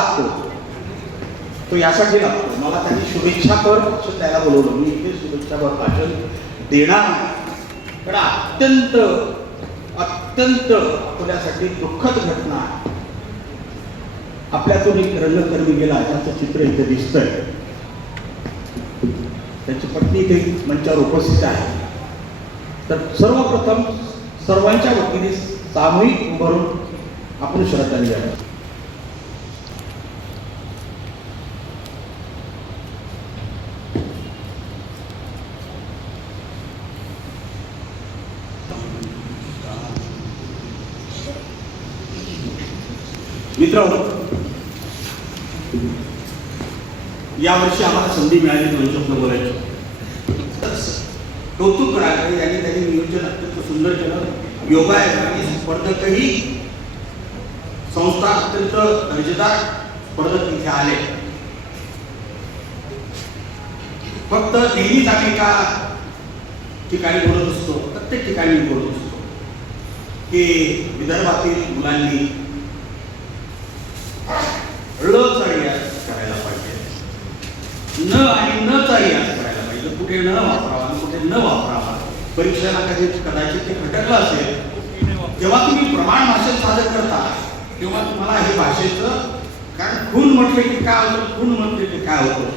लागतो, तो यासाठी लागतो, मला त्यांनी शुभेच्छापर भाषण द्यायला बोलवलं. मी इथे शुभेच्छापर भाषण देणार नाही, पण अत्यंत अत्यंत आपल्यासाठी दुःखद घटना, आपल्यातून एक रंगकर्मी गेला त्याचं चित्र इथे दिसतंय. त्याची पत्नी इथे मंचावर उपस्थित आहे. तर सर्वप्रथम सर्वांच्या वतीने सामूहिक उभारून आपण श्रद्धांजली द्यावी. मित्रांनो, यावर्षी आम्हाला संधी मिळाली 2 शब्द बोलायची. कौतुक करायचं यांनी त्यांनी नियोजन अत्यंत सुंदर केलं. योगायोग आणि स्पर्धकही संस्था अत्यंत दर्जेदार स्पर्धक इथे आले. फक्त नेहमीच आम्ही एका ठिकाणी बोलत असतो, प्रत्येक ठिकाणी बोलत असतो की विदर्भातील मुलांनी ळ चा रियाज करायला पाहिजे, न आणि न चा रियाज करायला पाहिजे. कुठे न वापरावा आणि कुठे न वापरावा. परीक्षेला कदाचित ते खटकलं असेल. जेव्हा तुम्ही प्रमाण भाषेत सादर करता तेव्हा तुम्हाला हे भाषेचं, कारण खून म्हटले की काय होतं, खून म्हटले की काय होतं,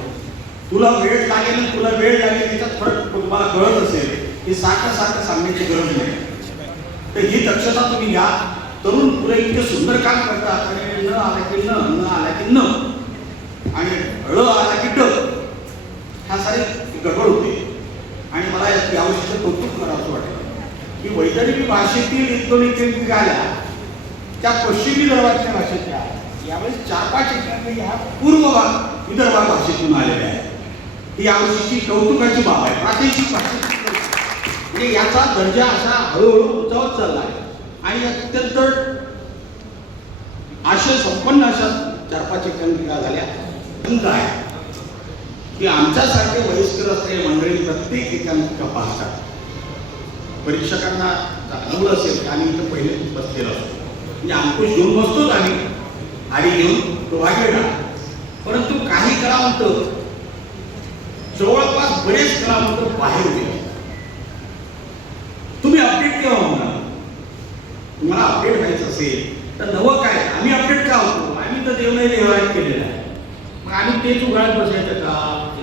तुला वेळ लागेल तुला वेळ लागेल याच्यात फरक तुम्हाला कळत असेल. हे सारखं सारखं सांगण्याची गरज नाही. तर ही दक्षता तुम्ही घ्या. तरुण पुढे इतके सुंदर काम करतात आणि न आला की न, न आला की न, आणि ळ आला की ड, ह्या सारी गडबड होते. आणि मला यावर्षीचं कौतुक करावं वाटतं की वैदर्भी भाषेतील 1-2 एकांकिका आल्या त्या पश्चिम विदर्भातल्या भाषेतल्या. यावेळेस 4-5 एकांकिका ह्या पूर्व विदर्भ भाषेतून आलेल्या आहेत. ही यावर्षीची कौतुकाची बाब आहे. प्रादेशिक भाषेची म्हणजे याचा दर्जा असा हळूहळू उंचावत चालला आहे. आणि अत्यंत आशय संपन्न अशा 4-5 एकांकिका झाल्या. काय की आमच्यासारखे वयस्कर असलेले मंडळी प्रत्येक एकांकिका पाहतात. परीक्षकांना जाणवलं असेल की आम्ही इथं पहिले बसलेलो असतो, म्हणजे अंकुश घेऊन बसतोच आम्ही, आडी घेऊन तो वागेला. परंतु काही कलावंत, जवळपास बरेच कलावंत बाहेर गेले. तुम्ही अपडेट केव्हा होणार? तुम्हाला अपडेट व्हायचं असेल तर नवं काय, आम्ही अपडेट का होतो? आम्ही तर देवनाई देवालयात केलेलं आहे. मग आम्ही तेच उघडत बसायचं का?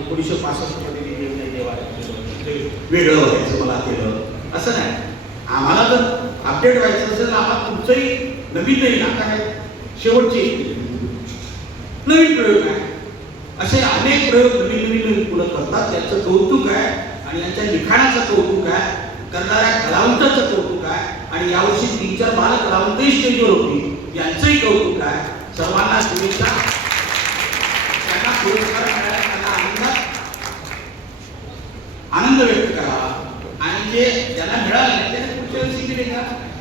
1965 मध्ये देवनाई देवालयात केलं, वेगळं व्हायचं मला केलं असं नाही. आम्हाला जर अपडेट व्हायचं असेल आम्हाला तुमचंही नवीन नाही ना, काय शेवटचे नवीन प्रयोग आहे. असे अनेक प्रयोग नवीन नवीन पुढे करतात. त्याचं कौतुक आहे आणि यांच्या लिखाणाचं कौतुक आहे, करणाऱ्या कलावंताचं कौतुक आहे. आणि यावर्षी 3-4 बाल कलावंतही स्टेजवर होती, यांचंही कौतुक आहे. सर्वांना शुभेच्छा.